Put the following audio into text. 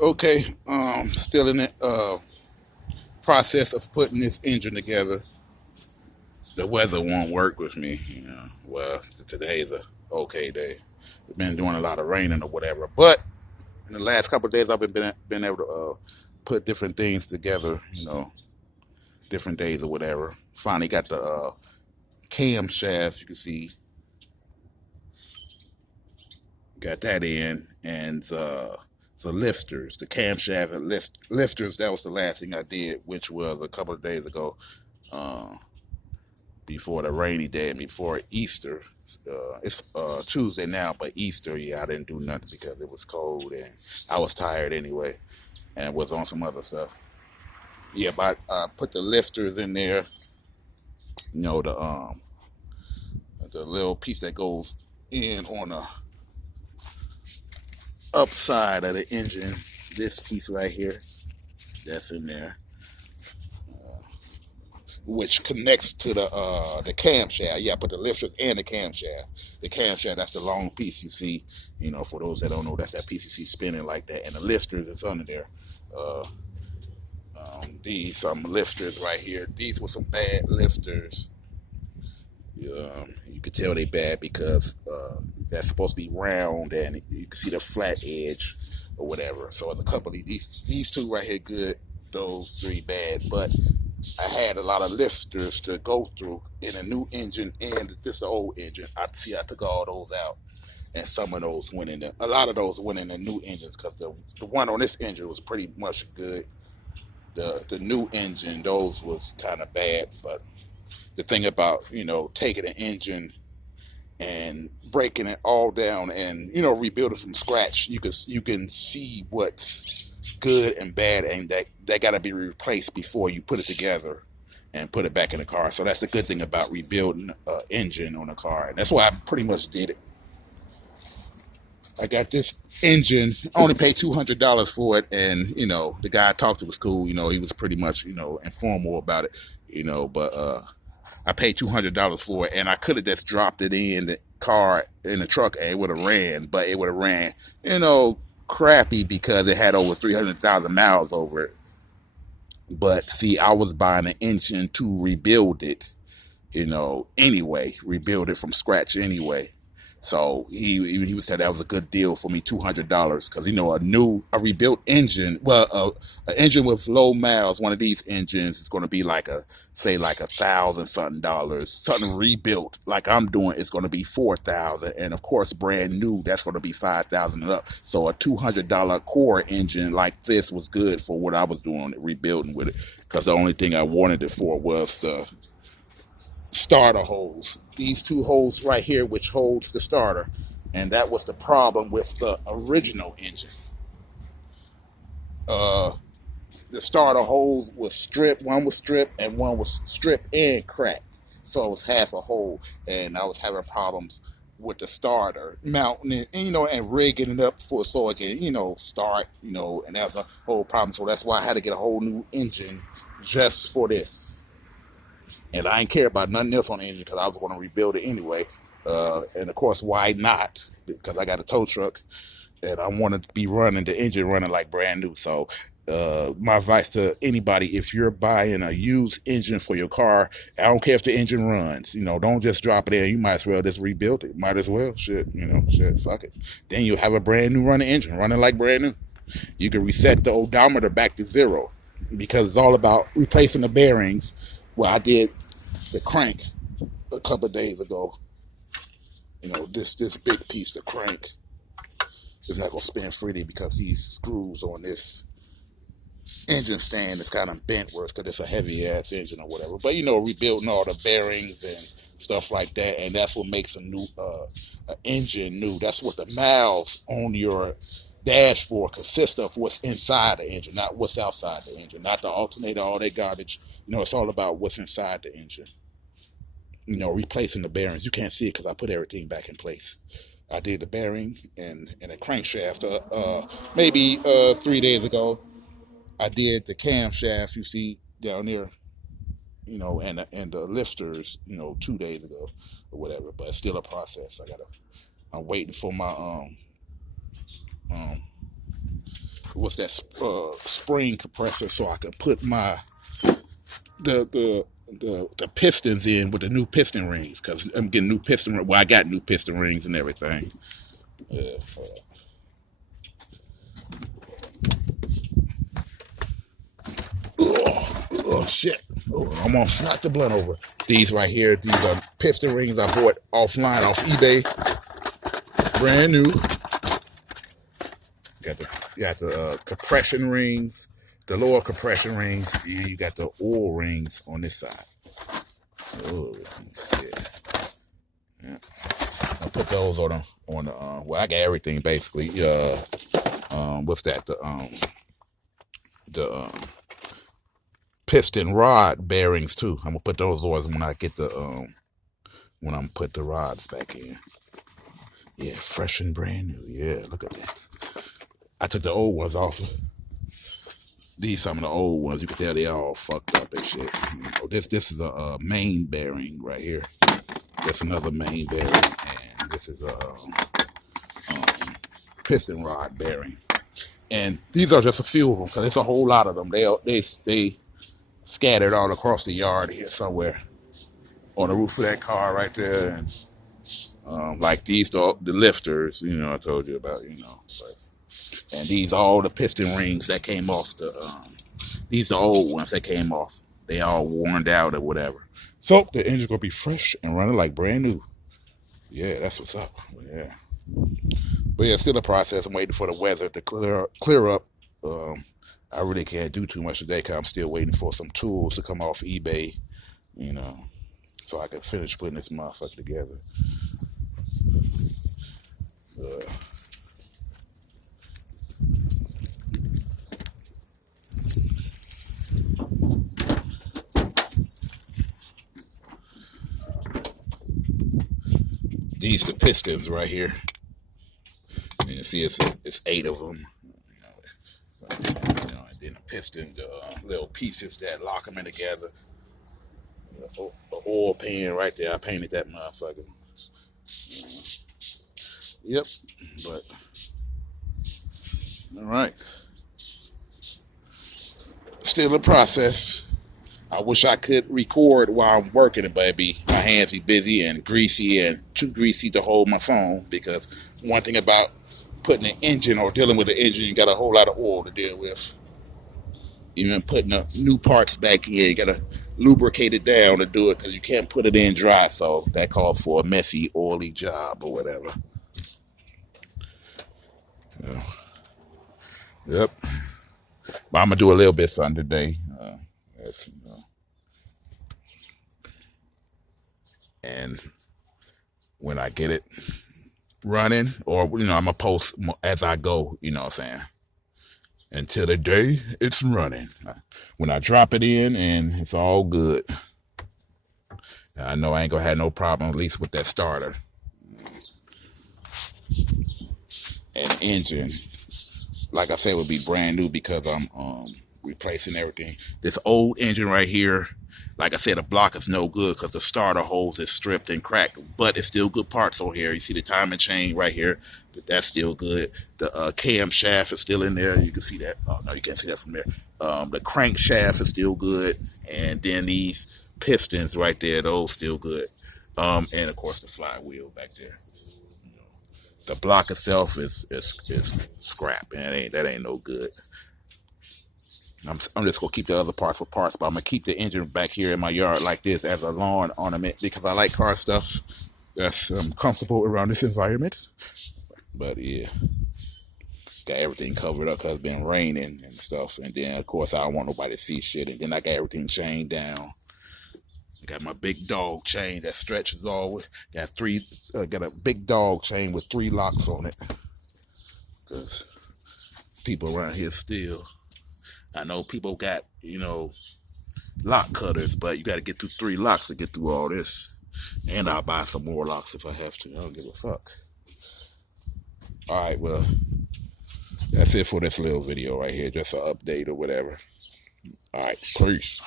Okay, still in the process of putting this engine together. The weather won't work with me, you know. Well, today's a okay day. It's been doing a lot of raining or whatever, but in the last couple of days, I've been able to put different things together, you know, different days or whatever. Finally got the cam shaft. You can see got that in, and the lifters, the camshaft and lifters. That was the last thing I did, which was a couple of days ago, uh, before the rainy day and before Easter. It's Tuesday now, but Easter, yeah, I didn't do nothing because it was cold and I was tired anyway, and was on some other stuff. Yeah, but I put the lifters in there. You know the little piece that goes in on the upside of the engine. This piece right here, that's in there, which connects to the camshaft. Yeah, but the lifters and the camshaft. The camshaft, that's the long piece you see. You know, for those that don't know, that's that piece you see spinning like that. And the lifters is under there. Uh, these some lifters right here. These were some bad lifters. You could tell they bad because that's supposed to be round and you can see the flat edge or whatever. So it's a couple of these two right here good, those three bad. But I had a lot of lifters to go through in a new engine and this old engine. I took all those out, and some of those went in. A lot of those went in the new engines because the one on this engine was pretty much good. The new engine, those was kind of bad. But the thing about taking an engine and breaking it all down and rebuilding from scratch, you can see what's good and bad, and that got to be replaced before you put it together and put it back in the car. So that's the good thing about rebuilding an engine on a car, and that's why I pretty much did it. I got this engine. I only paid $200 for it, and the guy I talked to was cool. He was pretty much informal about it. But I paid $200 for it, and I could have just dropped it in the car in the truck, and it would have ran. But it would have ran, crappy because it had over 300,000 miles over it. But see, I was buying an engine to rebuild it, anyway, rebuild it from scratch anyway. So he was said that was a good deal for me, $200, because a rebuilt engine, well, an engine with low miles, one of these engines is going to be like like $1,000 something, something rebuilt like I'm doing is going to be 4,000, and of course brand new that's going to be 5,000 and up. So a $200 core engine like this was good for what I was doing rebuilding with it, because the only thing I wanted it for was the starter holes. These two holes right here, which holds the starter, and that was the problem with the original engine. Uh, the starter holes was stripped. One was stripped, and one was stripped and cracked. So it was half a hole, and I was having problems with the starter mounting it, and rigging it up for so it can, start, and that was a whole problem. So that's why I had to get a whole new engine just for this. And I didn't care about nothing else on the engine because I was going to rebuild it anyway. And of course, why not? Because I got a tow truck and I wanted to be running the engine running like brand new. So, my advice to anybody: if you're buying a used engine for your car, I don't care if the engine runs. Don't just drop it in. You might as well just rebuild it. Might as well, shit. Shit, fuck it. Then you'll have a brand new running engine, running like brand new. You can reset the odometer back to zero because it's all about replacing the bearings. Well, I did the crank a couple of days ago. This big piece, the crank, is not gonna spin freely because these screws on this engine stand is kind of bent, where because it's a heavy ass engine or whatever. But rebuilding all the bearings and stuff like that, and that's what makes a new engine new. That's what the miles on your dashboard consist of, what's inside the engine, not what's outside the engine, not the alternator, all that garbage. It's all about what's inside the engine. Replacing the bearings. You can't see it because I put everything back in place. I did the bearing and a crankshaft maybe 3 days ago. I did the camshaft you see down there, and the lifters, 2 days ago or whatever. But it's still a process. I'm waiting for my um what's that spring compressor, so I could put my the pistons in with the new piston rings, because I'm getting new piston. Well, I got new piston rings and everything. Oh shit! Oh, I'm gonna knock the blunt over. These right here, these are piston rings I bought offline off eBay, brand new. Got the compression rings, the lower compression rings, and you got the oil rings on this side. Oh shit! Yeah. I'll put those on the well, I got everything basically. What's that? The piston rod bearings too. I'm gonna put those on when I get the when I'm put the rods back in. Yeah, fresh and brand new. Yeah, look at that. I took the old ones off. These some of the old ones. You can tell they all fucked up and shit. You know, this is a main bearing right here. That's another main bearing, and this is a piston rod bearing. And these are just a few of them, because there's a whole lot of them. They scattered all across the yard here somewhere on the roof of that car right there. And like these, the lifters, you know, I told you about, you know. And these are all the piston rings that came off the, these are old ones that came off. They all worn out or whatever. So the engine's going to be fresh and running like brand new. Yeah, that's what's up. Yeah. But yeah, still a process. I'm waiting for the weather to clear up. I really can't do too much today because I'm still waiting for some tools to come off eBay, you know, so I can finish putting this motherfucker together. These the pistons right here. And you see it's 8 of them. You know, and then the piston, the little pieces that lock them in together. The oil pan right there. I painted that motherfucker. Yep. But all right. Still a process. I wish I could record while I'm working it, baby. My hands be busy and greasy and too greasy to hold my phone, because one thing about putting an engine or dealing with an engine, you got a whole lot of oil to deal with. Even putting the new parts back in, you got to lubricate it down to do it, because you can't put it in dry, so that calls for a messy, oily job or whatever. Yeah. Yep. But I'm going to do a little bit something today. You know. And when I get it running, or, you know, I'm going to post as I go, you know what I'm saying? Until the day it's running. When I drop it in and it's all good. I know I ain't going to have no problem, at least with that starter. And engine, like I said, would be brand new, because I'm replacing everything. This old engine right here, like I said, the block is no good because the starter hose is stripped and cracked, but it's still good parts on here. You see the timing chain right here, that's still good. The cam shaft is still in there. You can see that. Oh no, you can't see that from there. The crank shaft is still good, and then these pistons right there, those still good. And of course the flywheel back there. The block itself is scrap, and that ain't no good. I'm just gonna keep the other parts for parts, but I'm gonna keep the engine back here in my yard like this as a lawn ornament, because I like car stuff that's comfortable around this environment. But yeah, got everything covered up because it's been raining and stuff, and then of course I don't want nobody to see shit, and then I got everything chained down. Got my big dog chain that stretches all. Got a big dog chain with 3 locks on it. Cause people around here still. I know people got, you know, lock cutters, but you got to get through 3 locks to get through all this. And I'll buy some more locks if I have to. I don't give a fuck. All right, well, that's it for this little video right here. Just an update or whatever. All right, peace.